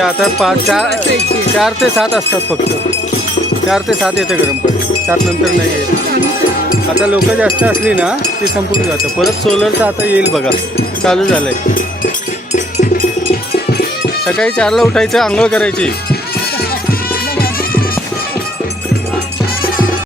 उठायच्या. आता 4 ते 7 असतात फक्त. 4 ते 7 येते गरम पाणी, 7 नंतर नाही येत. आता लोक जास्त असली ना ती संपून जातं. परत सोलरचं आता येईल बघा, चालू झालंय. सकाळी 4ला उठायचं, आंघोळ करायची.